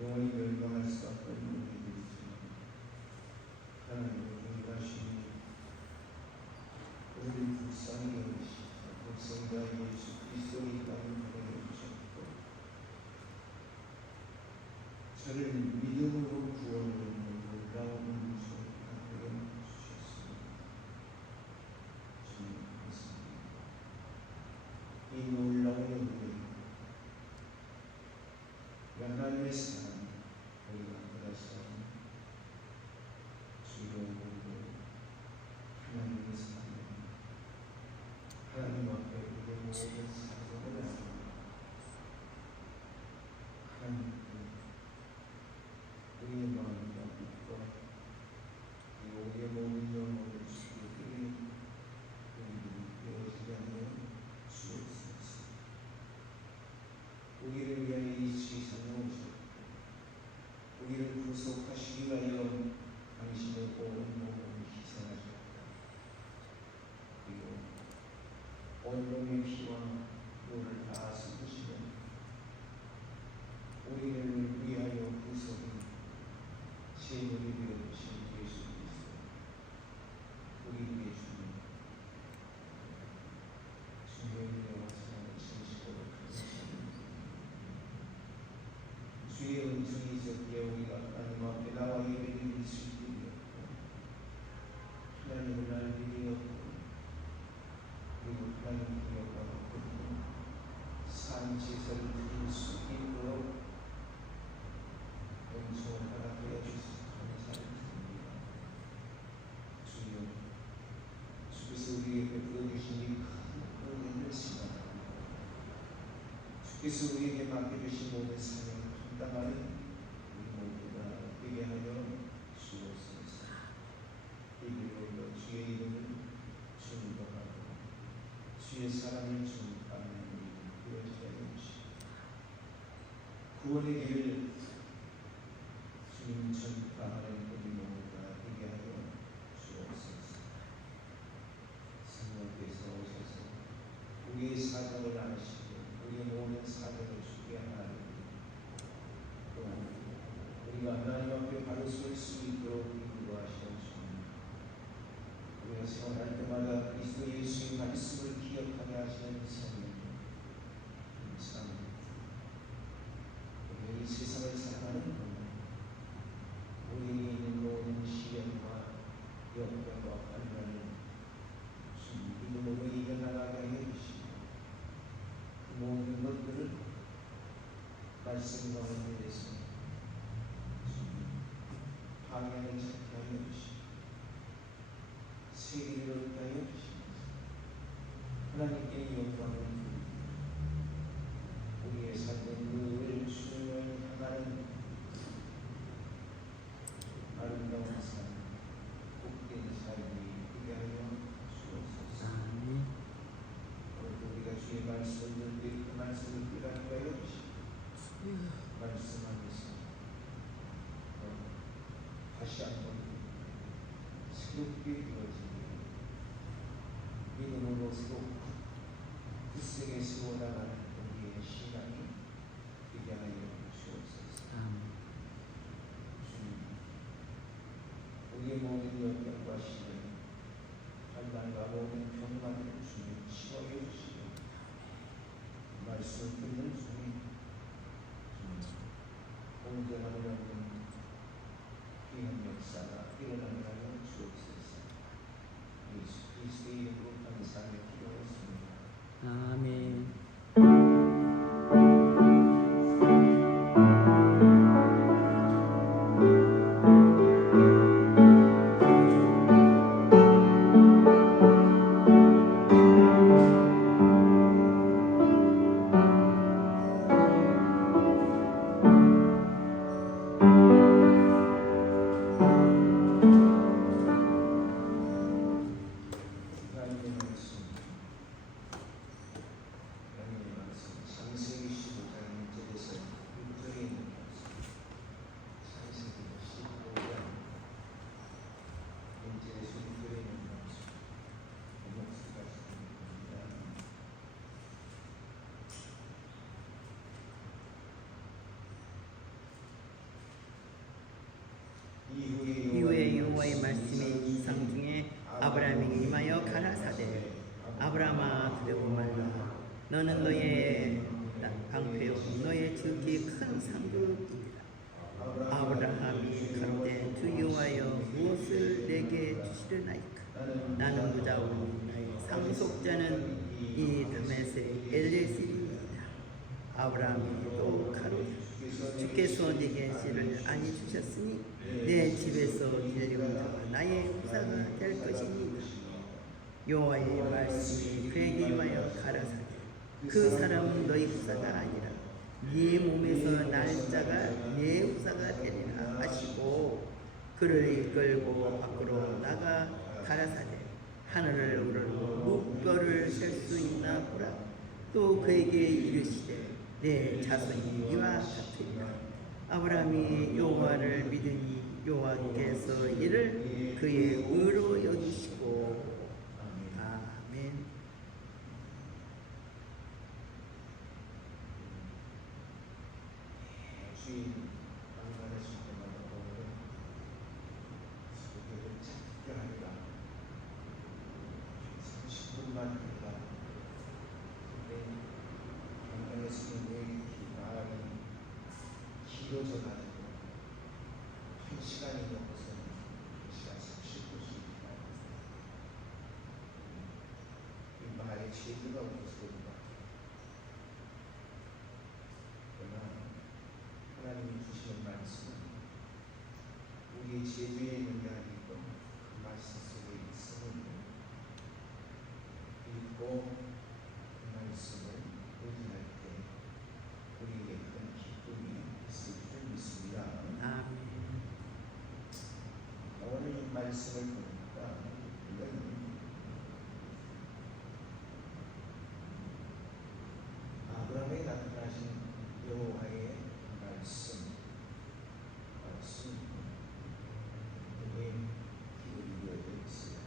영원히 멸망할 수밖에 없는 우리들이지만 하나님의 공의하심이 우리를 불쌍히 여기시사 독생자 예수 그리스도를 이 땅에 보내주셨고 저를 믿음으로 구원을 얻는 놀라운 은총을 하나님 주셨습니다. 주님 감사합니다. 이 놀라운 은혜 하나님의 사랑 우리가 받아서 주의 오늘도 하나님의 사랑 하나님 앞에 우리의 모든 사정을 나누고 하나님께 우리의 마음과 뜻과 우리의 모든 영혼을 주께 우리들이 되어지게 하여 주옵소서. 우리를 위하여 이 세상에 오셨고 우리를 구속하시기 위하여 당신의 온 몸을 희생하셨다. 그리고 온몸의 피와 물을 다 쏟으시며 우리를 위하여 구속인 제물이 되어주신 예수 그리스도 우리에게 주님 주의 은혜와 사랑을 진실로 감사합니다. 주의 은총이 있었기에 우리가 하나님 앞에 나와 예배를 드릴 수 있게 되었고 하나님을 알게 되었고 그리고 하나님께 영광을 드리고 산 제사를 드릴 수 있도록 은총을 허락하여 주셔서 감사드립니다. 주여 주께서 우리에게 부어주신 이 큰 은혜를 생각합니다. 주께서 우리에게 맡겨주신 모든 사명을 감당하는 우리 모두가 되게 하여 주옵소서. 이리로 주의 이름을 존경하고 주의 사랑을 증거하는 우리 되어지게 하여 주시옵소서. 구원의 길을 주님 전파하는 우리 모두가 되게 하여 주옵소서. 성령께서 오셔서 우리의 사정을 아시고 우리의 모든 사정을 주게 하나님 또한 우리가 하나님 앞에 바로 설 수 있도록 인도하시는 주님, 우리가 생활할 때마다 그리스도 예수의 말씀을 기억하게 하시는 성령 감사합니다. 우리가 이 세상을 살아가는 동안 우리에게 있는 모든 시련과 역경과 환난을 주님 믿음으로 이겨나가게 하여 주시고 그 모든 것들을 말씀 가운데에서 방향을 찾게 하여 주시고 세계를 얻게 하여 주시면서 하나님께 영광을 드리고 우리의 삶은 늘 주님을 향하는 아름다운 삶, 복된 삶이 되게 하여 주옵소서. 오늘도 우리가 주의 말씀을 듣는 그 말씀을 깨닫게 하여 주시고 말씀 안에서 다시 한번 새롭게 되어지게 믿음으로 새롭고 굳세게 세워나가는 우리의 신앙이 되게 하여 주옵소서. 주님, 우리의 모든 역경과 시련, 환난과 모든 병만을 주님 치료해 주시고 말씀을 듣는 주님, 온전함을 얻는 귀한 역사가 일어나게 하여 주옵소서. 예수 그리스도의 이름으로 감사하며 기도했습니다. 아멘. 아브라함아 두려워 말라. 너는 너의 방패요 너의 주께 큰 상급이니라. 아브라함이 가로되 주 여호와여 무엇을 내게 주시려나이까. 나는 무자오니 나의 상속자는 이 다메섹 엘레실이니이다. 아브라함이 또 가로되 주께서 내게 씨를 아니 주셨으니 내 집에서 길려온 자가 나의 후사가 될 것이니이다. 여호와의 말씀이 그에게 임하여 가라사대 그 사람은 너희 후사가 아니라 네 몸에서 날 자가 네 후사가 되리라 하시고 그를 이끌고 밖으로 나가 가라사대 하늘을 우러러 무뼈를 셀 수 있나 보라. 또 그에게 이르시되 내 자손이 이와 같으리라. 아브라함이 여호와를 믿으니 여호와께서 이를 그의 의로 여기시고. 아멘. 주인 방문하실 때마다 보면 소개를 찾게 하리라. 30분만 하리라. 강단에서 내 말이 길어져 가지고 1시간이 넘어서 1시간 30분씩이나 이 말의 제주가 없었습니다. 그러나 하나님이 주시는 말씀은 우리의 제주에 있는 게 아니고 그 말씀 속에 있음을 읽고 그 말씀을 의지할 때 우리에게 큰 기쁨이 있을 줄 믿습니다. 아멘. 오늘 이 말씀을 보니까 아브라함에 나타나신 여호와의 말씀 되게 기울여 있어요.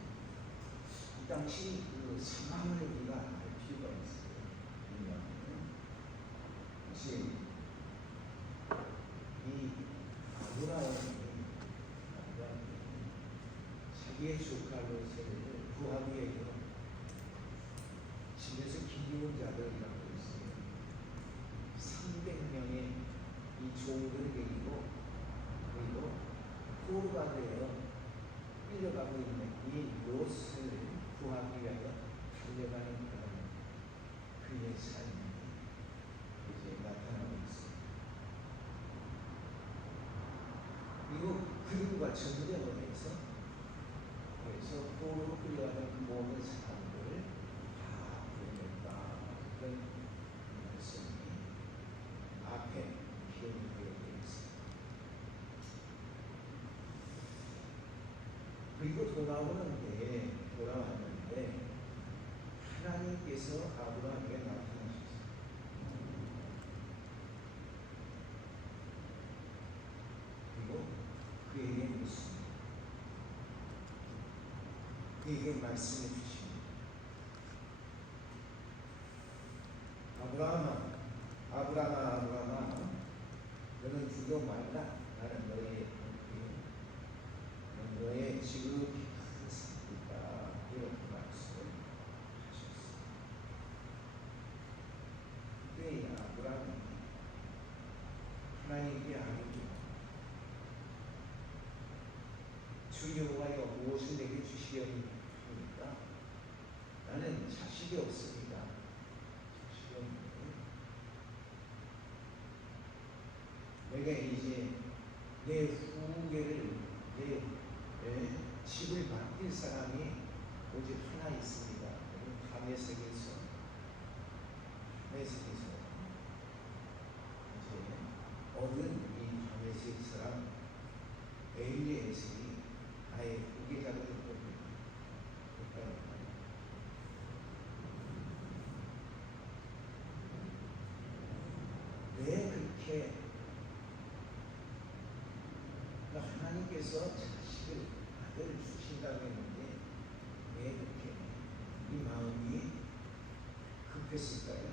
이 당시 그 상황을 우리가 알 필요가 있어요. 사실 이 아브라함이 자기의 조카 롯을 구하기 위해서 집에서 기르는 자들이라고 했어요. 300명의 이 종들을 데리고 그리고 포로가 되어 끌려가고 있는 이 롯을 구하기 위하여 달려가는 그의 삶이 이제 나타나고 있습니다. 그리고 그들과 전쟁을 해서 그래서 포로로 끌려가는 모든 사람들을 다 구해냈다. 그런 말씀이 앞에 기록이 되어 있습니다. 그리고 돌아왔는데 하나님께서 아브라함에게 나타나셨습니다. 그리고 그에게 묻습니다. 그에게 말씀해 주십니다. 아브라함아, 너는 두려워 말라. 나는 너의 지극히 큰 산이다. 이렇게 말씀을 하셨습니다. 그때 아브라함이 하나님께 아뢰기를 주 여호와여 무엇을 내게 주시려니까 나는 자식이 없습니다. 자식이 없는데 내가 이제 내 후계를 내 집을 맡길 사람이 오직 하나 있습니다. 다메섹에서 이제 얻은 이 다메섹 사람 엘리에셀이 나의 후계자가 될 겁니다. 왜 그렇게 하나님께서 자식을 아들을 주신다고 했는데 왜 그렇게 이 마음이 급했을까요?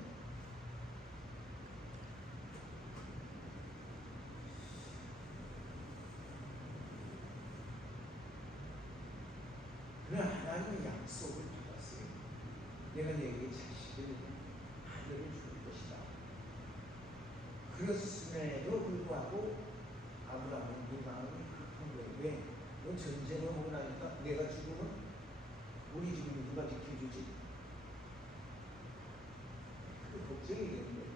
그러나 하나님의 약속을 받았어요. 내가 그렇음에도 불구하고 아브라함은 이 마음이 급한 거예요. 왜? 너 전쟁을 하고 나니까 내가 죽으면 우리 집을 누가 지켜주지? 그 걱정이 되는 거예요.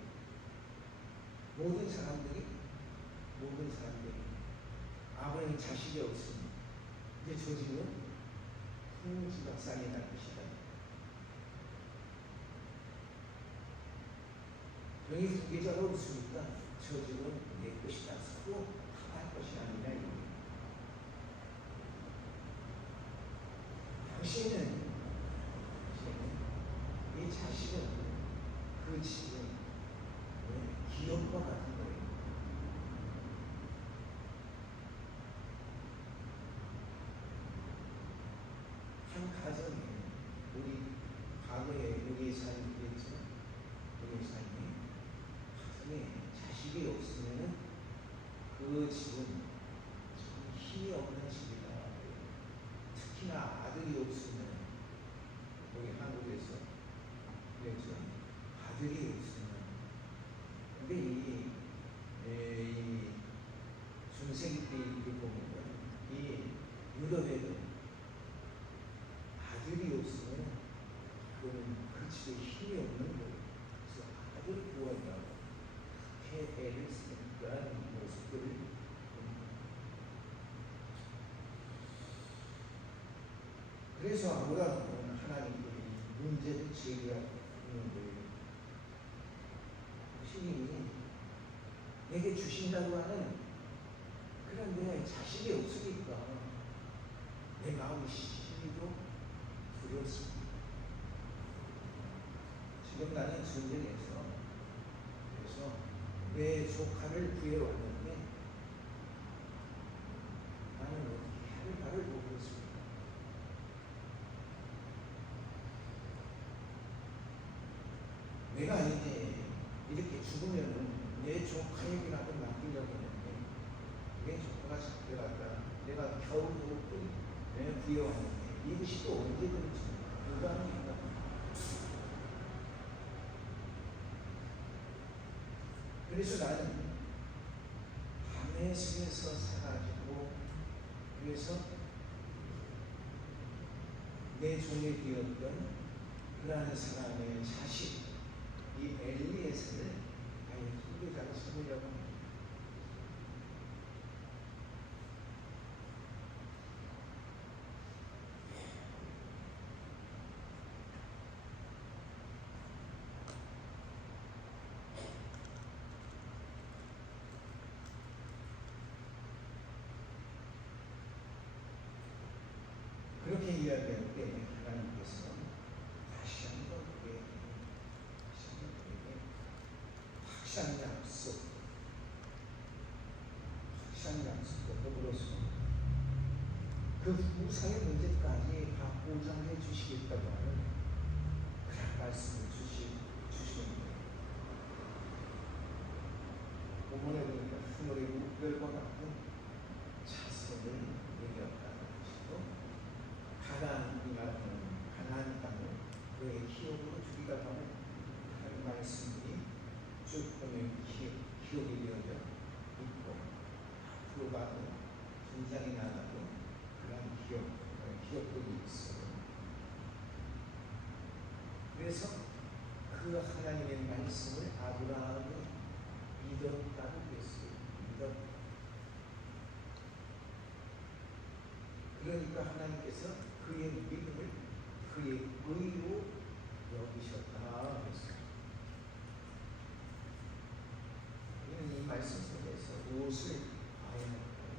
모든 사람들이 아브라함이 자식이 없으니 이제 저 집은 풍지박산이 날 것이다. 병이 두 개자가 없으니까 저 집은 내 것이다. 서로 할 것이 아니라 이거예요. 당신은 이 자식은 그 집은 기업과 같은 거예요. 한 가정에 우리 과거에 우리의 삶이 그랬죠. 우리의 삶이 가정에 자식이 없으면 그 집은 참 힘이 없는 집이다. 특히나 아들이 없으면 우리 한국에서 그랬죠. 아들이 없으면 근데 이 중세기 때 이렇게 보면 이 유럽에도 아들이 없으면 그는 그 집에 힘이 없는 거예요. 그래서 아들을 구하려고 그렇게 애를 쓰는 그런 모습들을 그래서 아브라함은 하나님께 문제를 제기하는 거예요. 신님이 내게 주신다고 하는 그런데 자식이 없으니까 내 마음이 시리도 두렵습니다. 지금 나는 전쟁에서 그래서 내 조카를 구해러 왔는데 나는 어떻게 할 말을 모르겠습니다. 내가 이제 이렇게 죽으면은 내 조카에게라도 맡기려고 했는데 내 조카가 잡혀갔다. 내가 겨우 구해왔는데 이것이 또 언제 그런지 누가 합니까? 그래서 나는 다메섹에서 사가지고 그래서 내 종이 되었던 그러한 사람의 자식 이 엘리에스를 아예 후계자로 삼으려고 합니다. 그렇게 이야기할 때 하나님께서 다시 한번 그에게 확실한 약속과 더불어서 그 후사의 문제까지 다 보장해 주시겠다고 하는 그런 말씀을 주시는 거예요. 본문에 보니까 하늘의 물결과 같은 자손을 얘기했다는 것이고 가나안 땅을 그의 기업으로 주기가 하는 그런 말씀이 쭉 보면 기업이 되어져 있고 앞으로 가도 전장에 나가도 그런 기업들이 있어요. 그래서 그 하나님의 말씀을 아브라함이 믿었다고 했어요. 그러니까 하나님께서 그의 믿음을 그의 의로 여기셨다 했어요. 우리는 이 말씀 속에서 무엇을 봐야 할까요?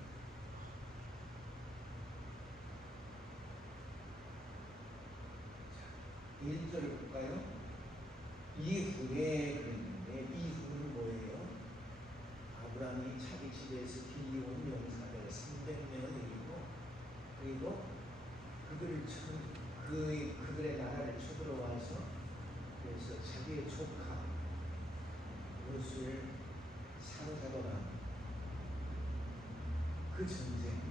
1절을 볼까요? 이후에 그랬는데 이후는 뭐예요? 아브라함이 자기 집에서 길이온 용사들 300명을 이기고 그리고 그들의 나라를 쳐들어와서 그래서 자기의 조카 롯을 사로잡아라. 그 전쟁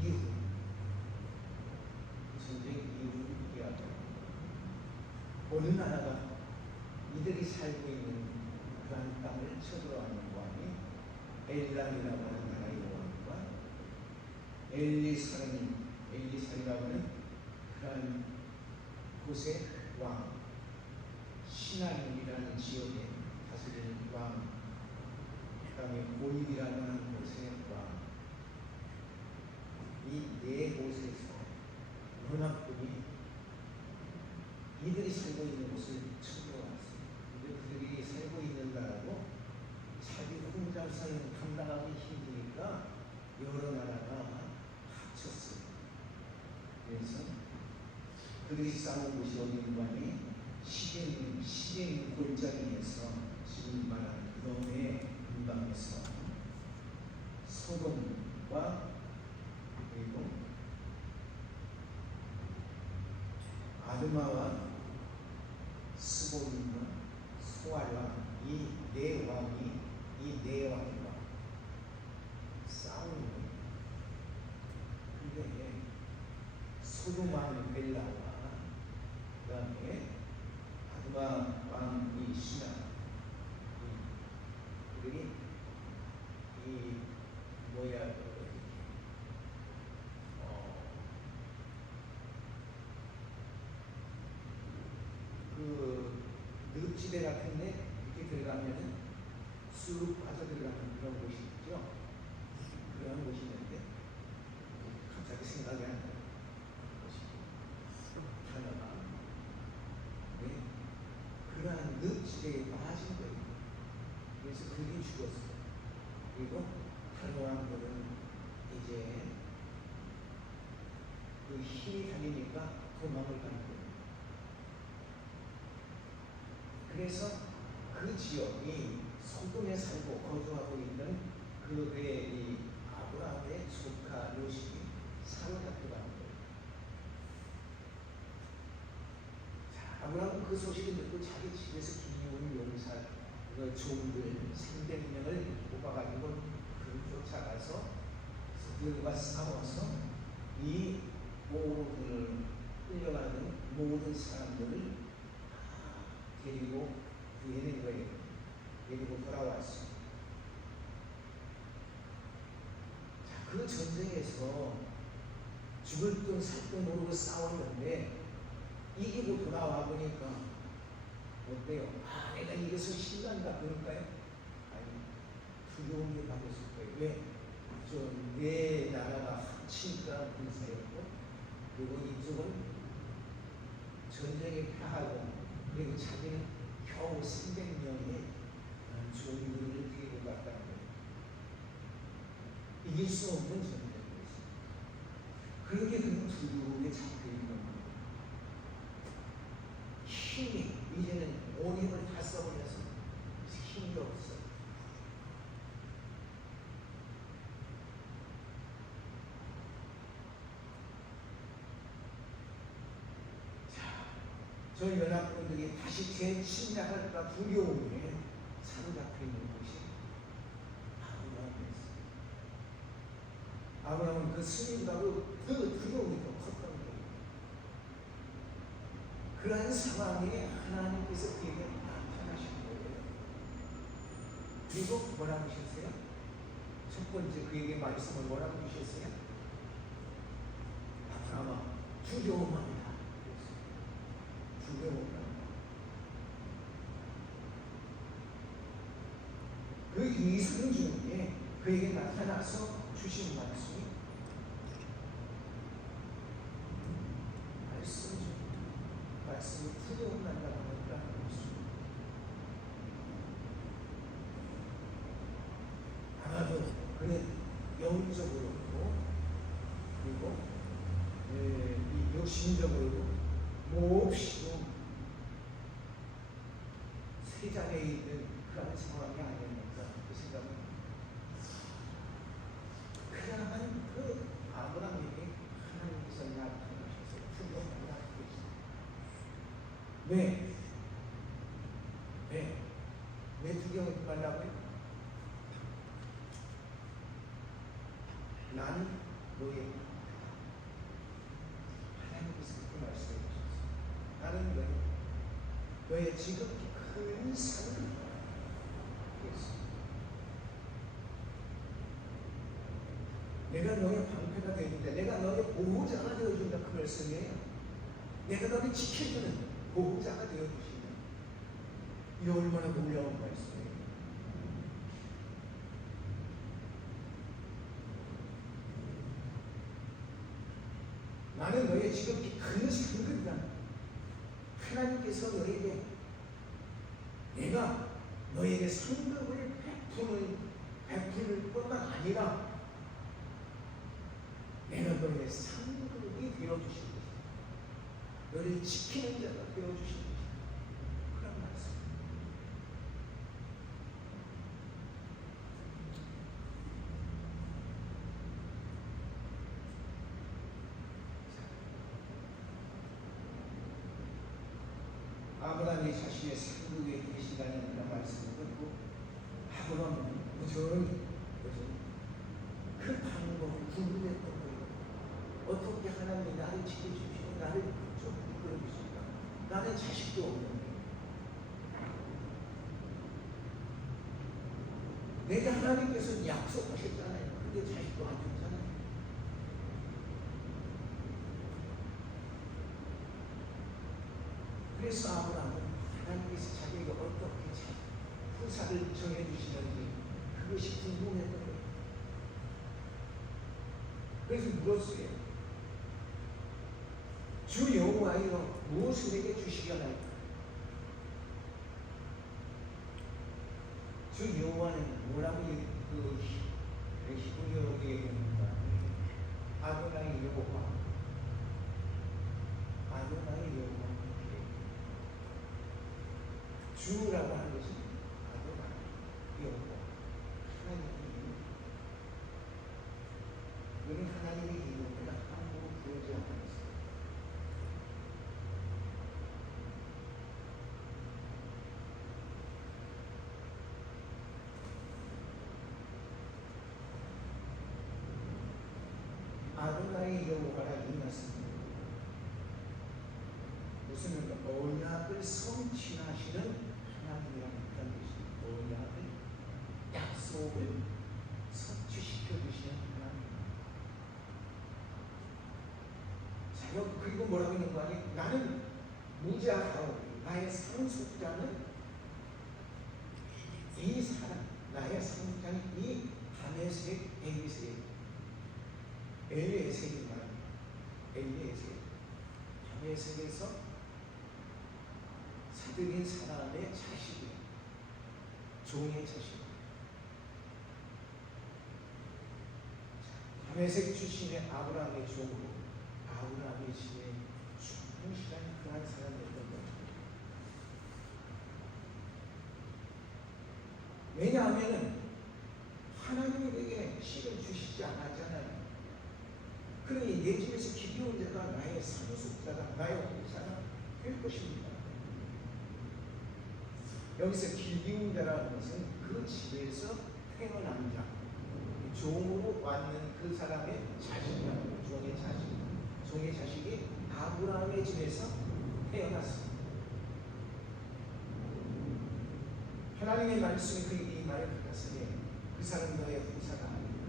이후를 이야기합니다. 어느 나라가 이들이 살고 있는 그런 땅을 쳐들어가는 왕이 엘람이라고 하는 나라의 왕과 엘리살이라고 하는 그런 곳의 왕, 시나임이라는 지역에 다스리는 왕, 그 다음에 모입이라는 곳의 왕, 이 네 곳에서 연합군이 이들이 살고 있는 곳을 쳐들어왔어요. 근데 그들이 살고 있는 나라고 자기 혼자서는 감당하기 힘드니까 여러 나라가 합쳤어요. 그래서 그들이 싸운 곳이 어디인가니 시겐 골짜기에서 지금 말하는 그놈의 근방에서 소돔과 그리고 아드마와 스보림과 소알과 이 네 왕과 싸우는 거예요. 근데 소돔 왕 벨라와 그 다음에 아드마 왕이 시나 그들이 그 늪지대 같은데 이렇게 들어가면은 쑥 빠져들어가는 그런 곳이 있죠. 그런 곳이 있는데 갑자기 생각이 안 나요. 하나가 그러한 늪지대에 빠진 거예요. 그래서 그들이 죽었어요. 그리고 다른 왕들은 이제 그 힘이 달리니까 도망을 가는 거예요. 그래서 그 지역이 소돔에 살고 거주하고 있는 그의 이 아브라함의 조카 롯이 사로잡혀가는 거예요. 자, 아브라함은 그 소식을 듣고 자기 집에서 기이운 용사 그 종들 300명을 뽑아가지고 그를 쫓아가서 그들과 싸워서 이 모든 끌려가는 모든 사람들을 데리고 구해낸 거예요. 데리고 돌아왔어요. 자, 그 전쟁에서 죽을 돈 살 돈 모르고 싸웠는데 이기고 돌아와 보니까 어때요? 내가 이겨서 신난다 그럴까요? 아니, 두려운 게 받았을 거예요. 왜? 내 나라가 합치니까 군사였고, 그리고 이쪽은 전쟁에 패하고, 그리고 자기는 겨우 300명의 종들을 데리고 갔다는 거예요. 이길 수 없는 전쟁이었어요. 그렇게 그 두려움에 잡혀있는 거예요. 힘이 이제는 온 힘을 다 써버려서 힘이 없어. 자, 저 연합군들이 다시 재침략할까 두려움에 사로잡혀 있는 곳이 아브라함이었어요. 아브라함은 그 스님과도 그 두려움이 더 컸던 거예요. 그러한 상황에 하나님께서 그에게 나타나신 거예요. 그리고 뭐라고 하셨어요? 첫 번째 그에게 말씀을 뭐라고 주셨어요? 아브라함아, 두려워합니다. 두려워합니다. 그 이상 중에 그에게 나타나서 주신 말씀이 말씀이 두려움난다고 하니까 아마도 그는 영적으로도 그리고 이 육신적으로도 몹시도 세상에 있는 그런 상황이 아니었는가 그 생각은 그러한 그 아브라함에게 하나님께서 나타나셔서 두려움을 하고 있습니다. 왜 두려움을 말라고요? 나는 너의 하나님께서 그렇게 말씀해 주셨어요. 나는 너의 지극히 큰 산을 위해서 내가 너의 방패가 되어준다. 내가 너의 보호자가 되어준다. 그 말씀이에요. 내가 너를 지켜주는 보호자가 되어주신다. 이 얼마나 놀라운 말씀이에요. 나는 너의 지극히 큰 상급이다. 하나님께서 너에게 내가 너에게 상급을 베풀 뿐만 아니라 내가 너의 상급이 되어주신 것이다. 너를 지키는 자가 되어주신 것이다. 그런 말씀. 아브라함이 자신의 상급에 계시다는 그런 말씀을 듣고 아브라함은 무전히 그 방법을 궁금했던 거예요. 어떻게 하나님이 나를 지켜주시고 나를 좀 이끌어주실까? 나는 자식도 없는데 내가 하나님께서 약속하셨잖아요. 근데 자식도 안 줬잖아요. 그래서 아브라함은 하나님께서 자기에게 어떻게 후사를 정해주시는지 그것이 궁금했던 거예요. 그래서 물었어요. 주 여호와여 무엇을 내게 주시려나이까? 주 여호와는 뭐라고 그 히브리어로 얘기합니까? 아도나이 여호와, 아도나이 여호와. 주라고 하는 것이 아도나이 여호와, 하나님의 이름. 우리는 하나님의 이름을 함부로 부르지 않았어요. 아도나이 여호와라 이 말씀입니다. 무슨 언약을 성취하시는 하나님이라는 그런 뜻입니다. 언약을, 약속을 성취시켜 주시는 하나님. 자, 그리고 뭐라고 있는 거 아니에요? 나는 무자하오. 나의 상속자는 이 사람, 나의 상속자는 이 다메섹 엘리에셀. 엘리에셀이 말합니다. 엘리에셀. 다메섹에서 사들인 사람의 자식이에요. 종의 자식. 다메섹 출신의 아브라함의 종으로 아브라함의 집에 충실한 그런 사람이었던 거예요. 왜냐하면 하나님이 내게 씨를 주시지 않았잖아요. 그러니 내 집에서 기디온 자가 나의 상속자가, 나의 후사가 될 것입니다. 여기서 기디온 자라는 것은 그 집에서 태어난 자, 종으로 왔는 그 사람의 자식이라는 종의 자식. 종의 자식이 아브라함의 집에서 태어났습니다. 하나님의 말씀이 그에게 이 말을 받았으니 그 사람 너의 후사가 아니다.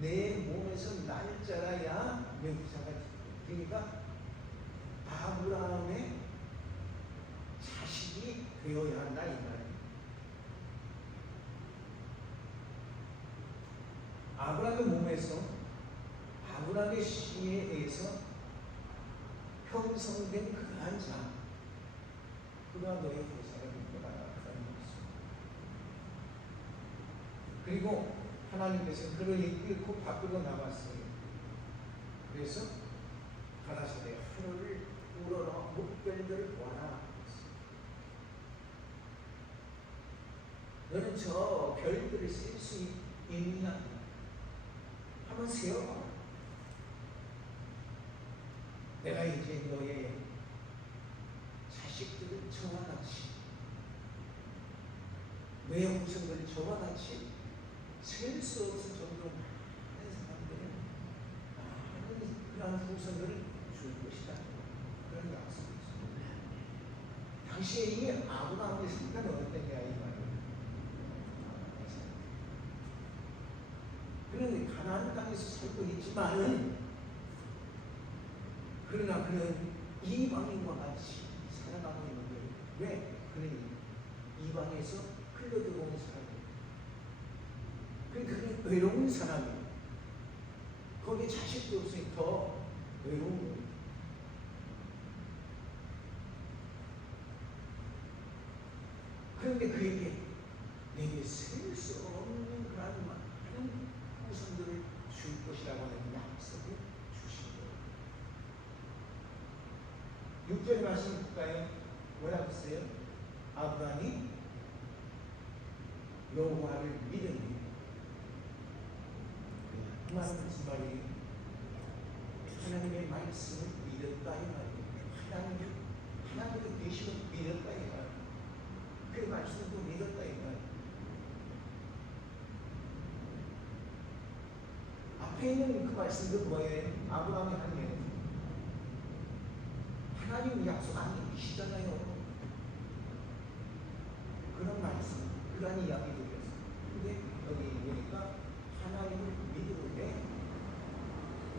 내 몸에서 날짜라야 내 후사가 돼. 그러니까 아브라함의 자식이 되어야 한다 이 말이에요. 아브라함의 몸에서 아브라함의 씨에 의해서 형성된 그러한 자, 그가 너의 후사가 될 거다 라는 것입니다. 그리고 하나님께서 그를 이끌고 밖으로 나왔어요. 그래서 가라사대 하늘을 우러러 목별들을 보아라. 너는 저 별들을 셀 수 있느냐? 한번 세어봐. 내가 이제 너의 자식들을 저와 같이, 너의 후손들을 저와 같이 셀 수 없을 정도로 많은 사람들은 많은 그러한 후손들을 줄 것이다. 그런 약속이 있습니다. 당시에 이미 아브라함의 상태는 어땠냐 이 말이에요. 그는 가나안 땅에서 살고 있지만은 그러나 그는 이방인과 같이 살아가고 있는 거예요. 왜? 그는 이방에서 흘러들어온 사람이에요. 그는 외로운 사람이에요. 거기에 자식도 없으니 더 외로운 거예요. 그런데 그에게 내게 셀 수 없는 그런 많은 후손들을 줄 것이라고 하는 약속을 주신 거예요. 6절 말씀 볼까요? 뭐라고 했어요? 아브라함이 여호와를 믿으니 그 말은 무슨 말이에요? 하나님의 말씀을 믿었다 이 말이에요. 하나님의 계시를 믿었다 이 말이에요. 그 말씀도 믿었다 이 말이에요. 앞에 있는 그 말씀도 뭐예요? 아브라함이 한 얘기. 하나님 약속 안 지키시잖아요. 그런 말씀, 그런 이야기들이었어요. 근데 여기 보니까 하나님을 믿으되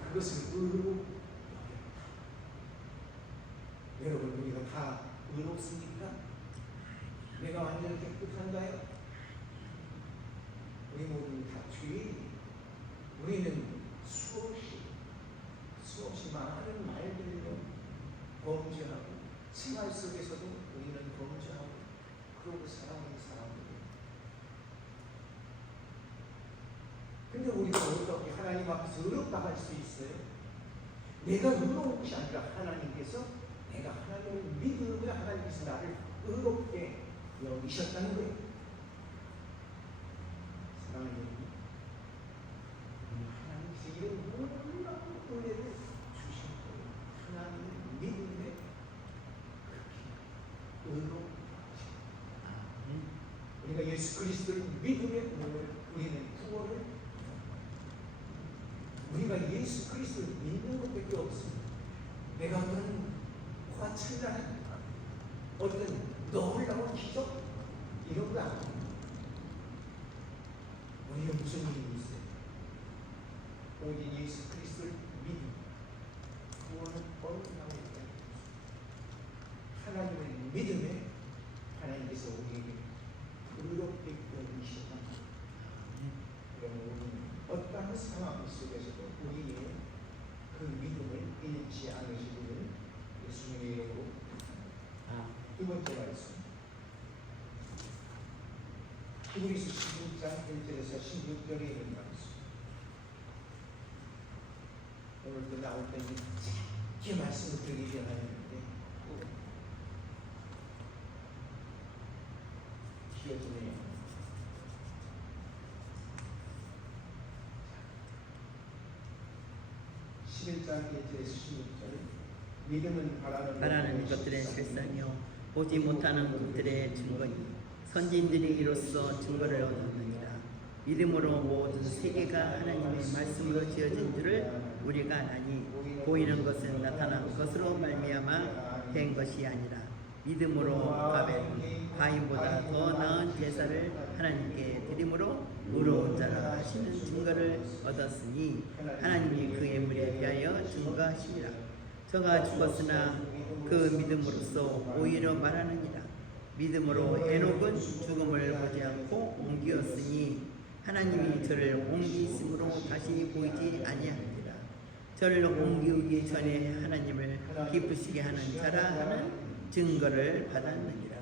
그것을 의로 여겼다. 여러분, 우리가 다 의롭습니까? 내가 완전히 깨끗한가요? 우리 모두 다 죄인이에요. 우리는 수없이 많은 말들로 범죄하고 생활 속에서도 우리는 범죄하고 그러고 살아오는 사람들이에요. 근데 우리가 어떻게 하나님 앞에서 의롭다 할 수 있어요? 내가 의로운 것이 아니라 하나님께서 내가 하나님을 믿으면 하나님께서 나를 의롭게 여기셨다는 거예요. 사랑하는 여러분, 하나님께서 이런 놀라운 은혜를 주신 거예요. 하나님을 믿음에 그렇게 의롭게 하십니다. 우리가 예수 그리스도를 믿음에 우리는 구원을, 우리가 예수 그리스도를 믿는 것밖에 없습니다. 내가 어떤 화천이라는 어떤 놀라운 기적 이런 거 아니에요. 우리가 무슨 일이 있어요? 오직 예수 그리스도를 믿음, 구원은 어긋나고 있다. 하나님을 믿음에 하나님께서 우리에게 의롭게 여기시다. 그러면 우리는 어떠한 상황 속에서도 우리의 그 믿음을 잃지 않으시기를 예수님의 이름으로. 두 번째 말씀, 히브리서 16장 1절에서 16절에 있는 말씀. 오늘도 나올 때는 짧게 말씀을 드리려고 하는데 기어지네요. 11장 1절에서 16절. 믿음은 바라는 것들의 실상이요 보지 못하는 것들의 증거니 선진들이 이로써 증거를 얻었느니라. 믿음으로 모든 세계가 하나님의 말씀으로 지어진 줄을 우리가 아나니 보이는 것은 나타난 것으로 말미암아 된 것이 아니라 믿음으로 아벨은 가인보다 더 나은 제사를 하나님께 드림으로 의로운 자라 하시는 증거를 얻었으니 하나님이 그의 물에 대하여 증거하시니라. 저가 죽었으나 그 믿음으로써 오히려 말하느니라. 믿음으로 에녹은 죽음을 보지 않고 옮기었으니 하나님이 저를 옮기심으로 다시 보이지 아니하니라. 저를 옮기기 전에 하나님을 기쁘시게 하는 자라 하는 증거를 받았느니라.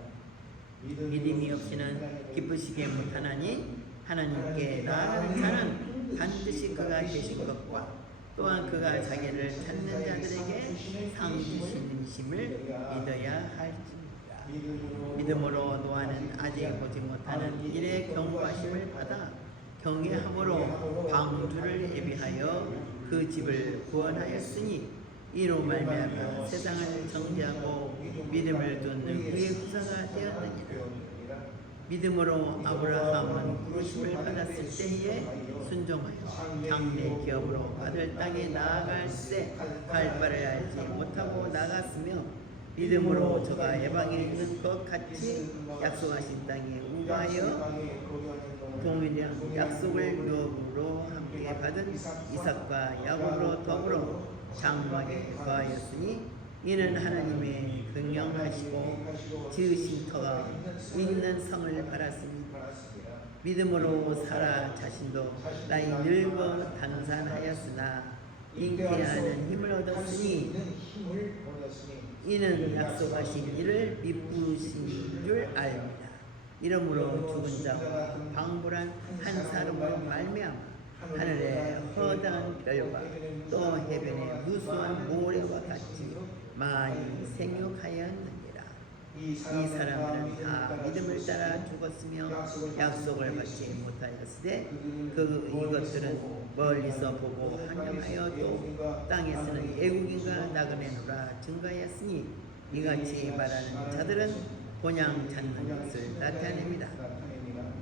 믿음이 없이는 기쁘시게 못하나니 하나님께 나아가는 자는 반드시 그가 계신 것과 또한 그가 자기를 찾는 자들에게 상 주시심을 믿어야 할지니라. 믿음으로 노아는 아직 보지 못하는 일에 경고하심을 받아 경외함으로 방주를 예비하여 그 집을 구원하였으니 이로 말미암아 세상을 정죄하고 믿음을 둔 그의 후사가 되었느니라. 믿음으로 아브라함은 부르심을 받았을 때에 순종하여 장래 기업으로 받을 땅에 나아갈 때 갈 바를 알지 못하고 나갔으며 믿음으로 저가 예방에 있는 것 같이 약속하신 땅에 우가하여 동일한 약속을 유업으로 함께 받은 이삭과 야곱으로 더불어 장막에 거하였으니 이는 하나님의 긍휼하시고 지으신 터가 있는 성을 바랐으니 믿음으로 사라 자신도 나이 늙어 단산하였으나 잉태하는 힘을 얻었으니 이는 약속하신 이를 미쁘신 줄 알미라. 이러므로 죽은 자와 방불한 한 사람을 말미암아 하늘의 허다한 별과 또 해변의 무수한 모래와 같이 많이 생육하였느니라. 이 사람들은 다 믿음을 따라 죽었으며 약속을 받지 못하였으되 이것들은 멀리서 보고 환영하여 또 땅에서는 애국인과 나그네노라 증거하였으니 이같이 말하는 자들은 본향 찾는 것을 나타냅니다.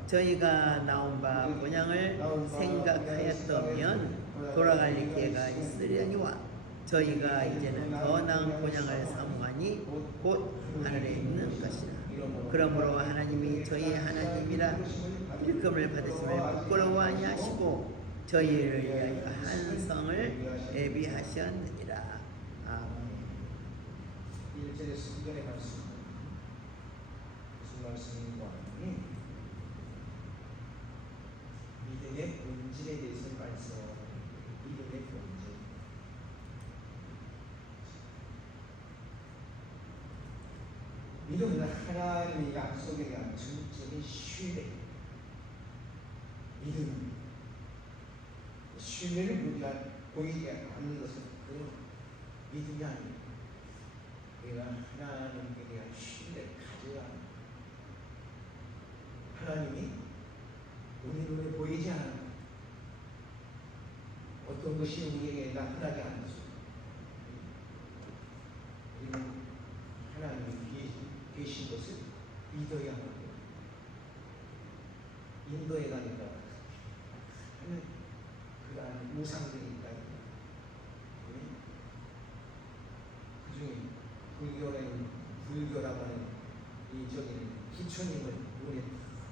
저희가 나온 바 본향을 생각하였다면 돌아갈 기회가 있으려니와 저희가 이제는 더 나은 본향을 사모하니 곧 하늘에 있는 것이라. 그러므로 하나님이 저희 하나님이라 일금을 받으심을 부끄러워하니 하시고 저희를 위하여 한 성을 예비하셨느니라. 아멘. 1절의 성경의 말씀 무슨 말씀인가 하니 믿음의 본질에 대해서 말씀합니다. 믿음의 본질. 믿음은 하나님의 약속에 대한 전적인 신뢰. 믿음. 신뢰를 보이지 않는 것은 그건 믿음이 아닙니다. 우리가 하나님께 대한 신뢰를 가져야 합니다. 하나님이 우리 눈에 보이지 않는 어떤 것이 우리에게 나타나지 않습니다. 우리는 하나님이 계신 것을 믿어야 하고 인도에 가니까 하는 그러한 우상들이 있다. 그중에 불교라고 하는 이 저기 부처님을 눈에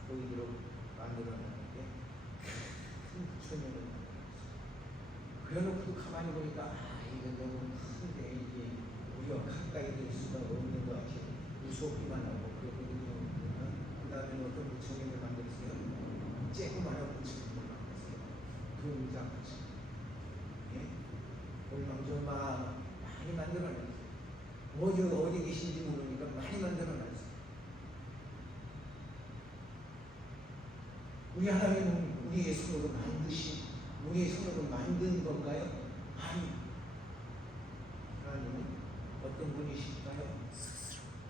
보이도록 만들어놨는데 큰 부처님을 그래놓고 가만히 보니까 이건 너무 큰데 이게 우리가 가까이 될 수가 없는 것 같이 무섭기만 하고 그러거든요. 그 다음에 어떤 부처님을 만들었어요? 쬐그만한 부처님을 만들었어요. 동자같이. 예? 올망졸마 많이 만들어놨어요. 어디 계신지 모르니까 많이 만들어놨어요. 우리 하나님은 우리의 손으로 우리의 손으로 만든 건가요? 아니. 하나님은 어떤 분이실까요?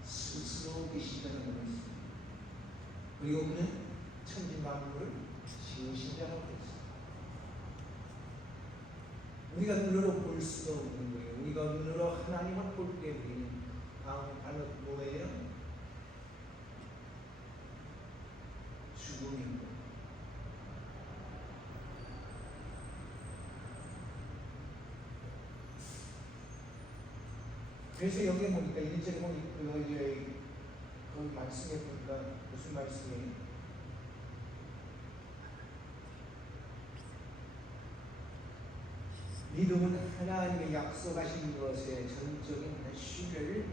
스스로 계시다는 것입니다. 그리고 그는 천지만물을 지으신 자라고 했습니다. 우리가 눈으로 볼 수가 없는 거예요. 우리가 눈으로 하나님을 볼 때 우리는 다음 단어 뭐예요? 죽음인 거예요. 그래서 여기 보니까 1절에 보니까 그 말씀에 보니까 무슨 말씀이에요? 믿음은 하나님의 약속하신 것에 전적인 신뢰를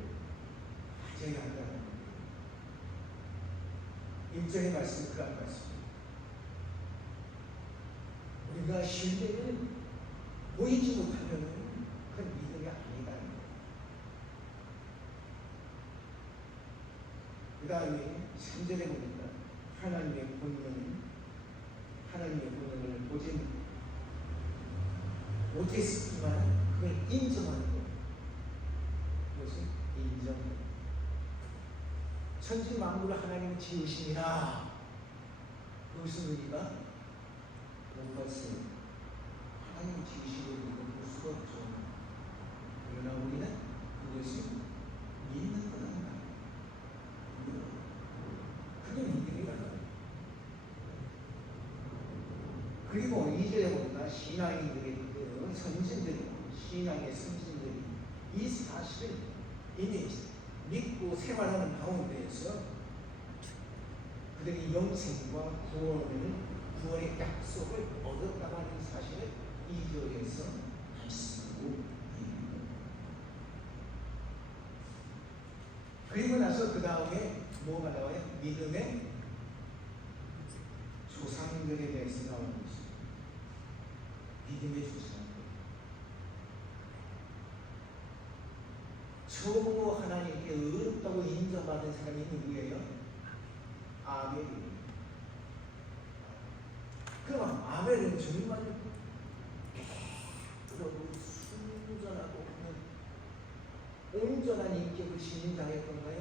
가져야 한다는 겁니다. 1절의 말씀 그런 말씀입니다. 우리가 신뢰를 보이지 못하면 그건 믿음이 아니다. 그 다음에 3절에 보니까 하나님의 본능을 보지 못했지만 그걸 인정하는 거예요. 그것은 인정. 천지 만물을 하나님이 지으시니라. 그것은 우리가 못 봤어요. 하나님이 지으신 걸 우리가 볼 수가 없죠. 그러나 우리는 그것을 믿는 거다. 그게 믿음이라는 거예요. 그리고 2절에 보니까 신앙인들의 선진들이, 신앙의 선진들이 이 사실을 이미 믿고 생활하는 가운데에서 그들이 영생과 구원을 구원의 약속을 얻었다고 하는 사실을 2절에서 말씀하고 있는 거예요. 그리고 나서 그 다음에 뭐가 나와요? 믿음의 조상들에 대해서 나오는 것입니다. 믿음의 조상들. 처음으로 하나님께 의롭다고 인정받은 사람이 누구예요? 아벨이에요. 그럼 아벨은 정말 깨끗하고 순전하고 온전한 인격을 지닌 자였던가요?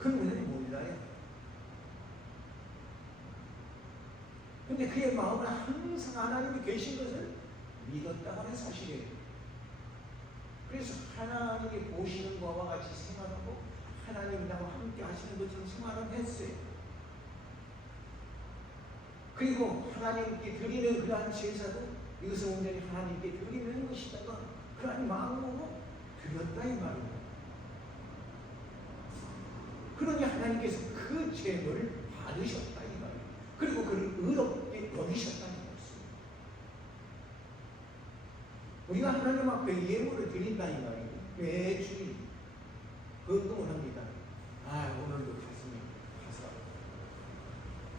그건 우리는 몰라요. 근데 그의 마음은 항상 하나님이 계신 것을 믿었다고 하는 사실이에요. 그래서 하나님이 보시는 것과 같이 생활하고 하나님이 나와 함께 하시는 것처럼 생활을 했어요. 그리고 하나님께 드리는 그러한 제사도 이것을 온전히 하나님께 드리는 것이다가 그러한 마음으로 드렸다 이 말이에요. 그러니 하나님께서 그 죄를 받으셨다 이 말이에요. 그리고 그를 의롭게 여기셨다는 것입니다. 우리가 하나님 앞에 예물을 드린다 이 말이에요. 매주일 헌금을 합니다. 오늘도 가서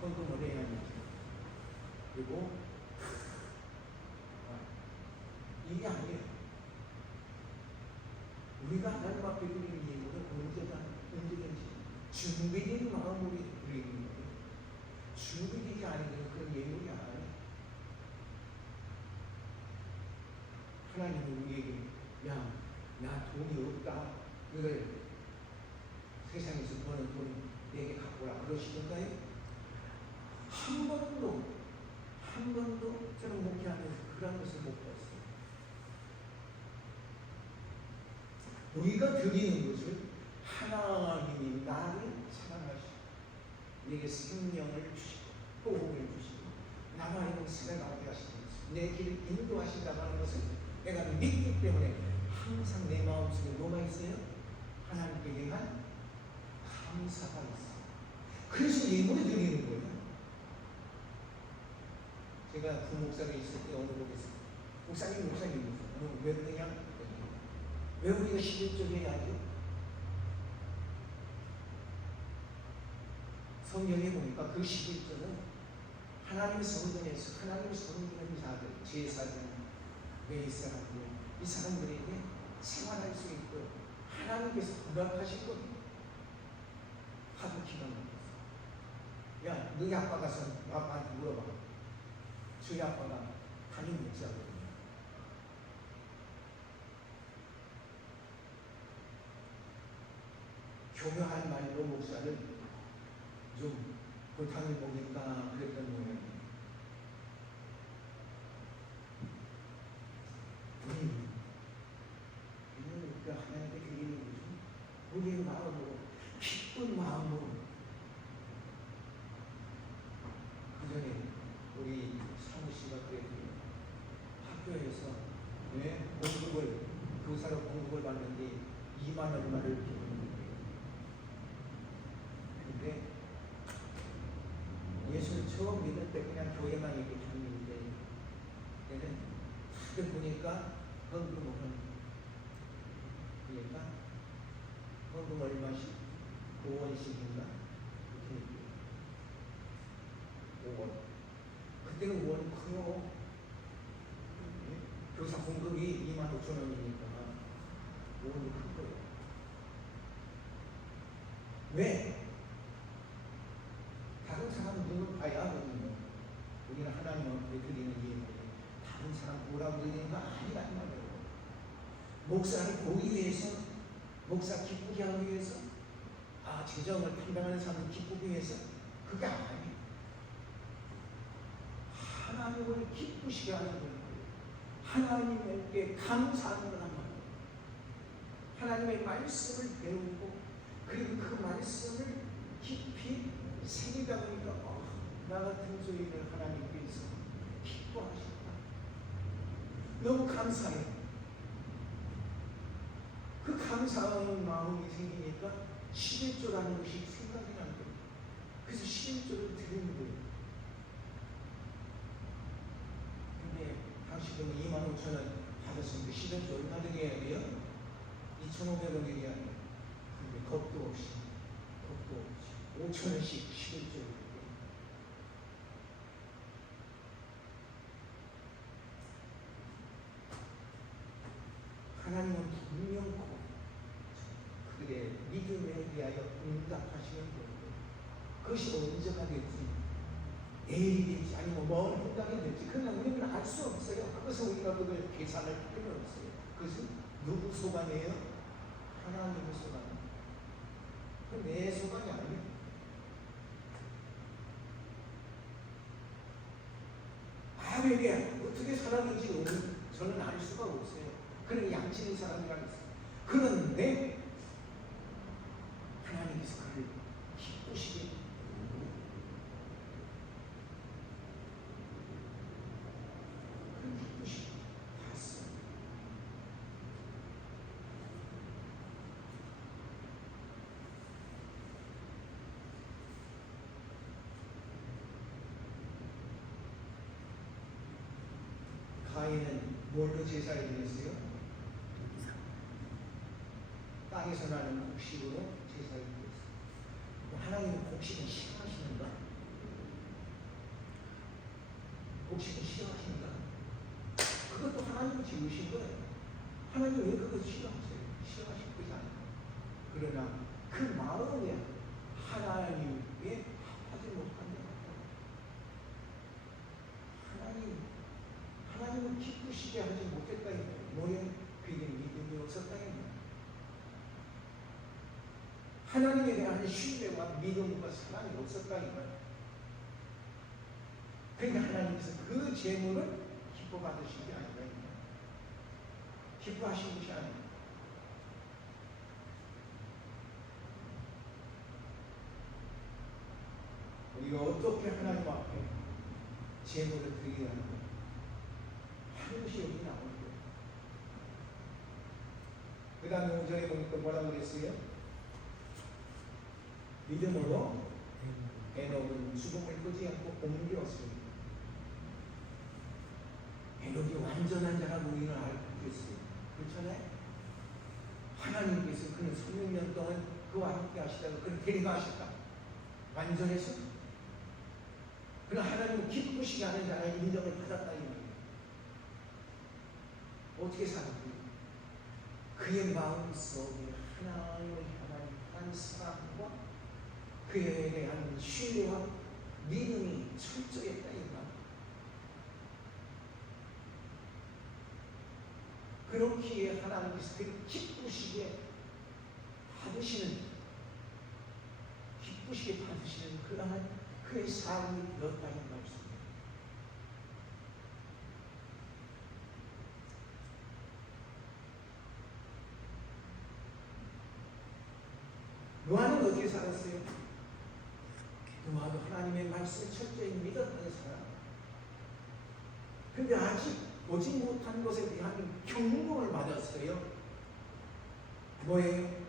헌금을 해야 합니다. 그리고 이게 아니에요. 우리가 하나님 앞에 드리는 예물은 언제든지 준비된 마음으로 드리는 거예요. 준비되지 않으면 그런 예물이 아니에요. 하나님은 우리에게 나 돈이 없다. 이걸 세상에서 버는 돈 내게 갖고 오라 그러시던가요? 한 번도 저는 목회하면서 그런 것을 못 봤어요. 우리가 드리는 것을 하나님이 나를 사랑하시고 내게 생명을 주시고 호흡을 주시고 나와 있는 생을 나오게 하시는 것을 내 길을 인도하신다고 하는 것을 내가 믿기 때문에 항상 내 마음속에 뭐가 있어요? 하나님께 대한 감사가 있어요. 그래서 예물을 드리는 거예요. 제가 부목사가 있을 때 어느 곳에 목사님 왜 그러냐? 왜 우리가 11조 해야 하죠? 성경에 보니까 그 11조는 하나님 성전에서 하나님 섬기는 자들, 제사장, 외사람들, 이 사람들에게 생활할 수 있도록 하나님께서 허락하신 겁니다. 하도 기가 막혔어. 너희 아빠 가서 아빠한테 물어봐. 저희 아빠가 담임 목사거든요. 교묘한 말로 목사를 좀 고탕을 먹일까 그랬던 모양이에요. 우리가 하나님께 드리는 것은 우리의 마음으로 기쁜 마음으로 그 전에 우리 사무씨가 그랬더니 학교에서 교사로 공급을 받는데 2만 얼마를 주는 거예요. 근데 예수를 처음 믿을 때 그냥 교회만 이렇게 다니는데 그때는 다들 보니까 헌금 얼마씩? 5원씩인가? 이렇게 5원. 그때는 5원이 커요. 교사 공급이 25,000원이니까 5원이 큰 거예요. 왜? 다른 사람 눈을 봐야 하거든요. 우리는 하나님 앞에 드리는 예물이 다른 사람 뭐라고 드리는 거 아니란 말이에요. 목사를 보기 위해서, 목사 기쁘게 하기 위해서, 재정을 담당하는 사람을 기쁘기 위해서, 그게 아니에요. 하나님을 기쁘시게 하는 거예요. 하나님께 감사하는 거란 말이에요. 하나님의 말씀을 배우고 그리고 그 말씀을 깊이 새기다 보니까 나 같은 죄인을 하나님께서 기뻐하신다. 너무 감사해요. 그 감사하는 마음이 생기니까 11조라는 것이 생각이 난 거예요. 그래서 11조를 드리는 거예요. 지금 25,000원 받았으니까 10년째 얼마 되게 해야 돼요? 2,500원 되게 해야 돼요. 근데 겁도 없이 5,000원씩 11조를 하나님은 분명코 그들의 믿음에 대하여 응답하시는 분이고 그것이 언제가 될지 내일이 될지 아니면 먼 훗날이 될지 그냥 우리는 알 수 없어요. 그것을 우리가 그걸 계산할 필요는 없어요. 그것은 누구 소관이에요? 하나님의 소관. 그건 내 소관이 아니에요. 아벨이 어떻게 살았는지 저는 알 수가 없어요. 그런 양치는 사람이라고 있어요. 그런데 하나님께서 그를 기쁘시게 봤어요. 가인은 뭘로 제사를 드렸어요? 땅에서 나는 곡식으로 제사를 드렸어요. 하나님은 곡식은 싫어하시는가? 곡식은 싫어하시는가? 그것도 하나님이 지으신 거예요. 하나님 왜 그것을 싫어하세요? 싫어하실 것이 아니에요. 그러나 그 마음에 하나님께 합하지 못한 데 하나님은 기쁘시게 하지 못했다. 뭐예요? 그게 믿음이 없었다. 하나님에 대한 신뢰와 믿음과 사랑이 없었다. 그러니까 하나님께서 그 재물을 기뻐 받으신 게 아니라 기뻐하신 것이 아니에요. 우리가 어떻게 하나님 앞에 재물을 드리게 하는 거예요? 한 것이 여기 나오는 거예요. 그 다음에 5절에 보니까 뭐라고 그랬어요? 믿음으로 에녹은 죽음을 끄지 않고 옮겼습니다. 에녹이 완전한 자라고 우리는 알고 있어요. 그렇잖아요? 하나님께서 그는 300년 동안 그와 함께 하시다가 그를 데려가셨다. 완전해서 그는 하나님을 기쁘시게 하는 자라는 인정을 받았다. 어떻게 살았고요? 그의 마음속에 하나님을 향한 사랑과 그에 대한 신뢰와 믿음이 철저했다. 그렇기에 하나님께서 그를 기쁘시게 받으시는 그러한 그의 삶이 되었다는 말씀입니다. 노아는 어떻게 살았어요? 노아도 하나님의 말씀을 철저히 믿었던 사람. 근데 아직 오지 못한 것에 대한 경고를 받았어요. 뭐예요?